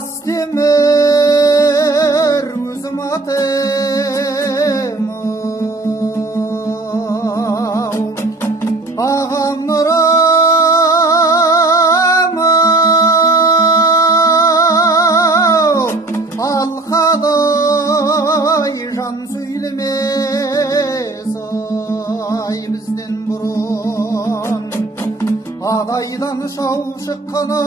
Тастемір өзім атым ағам нұрым алқадай жан сөйлемес ай бізден бұрын адайдан шау шыққаны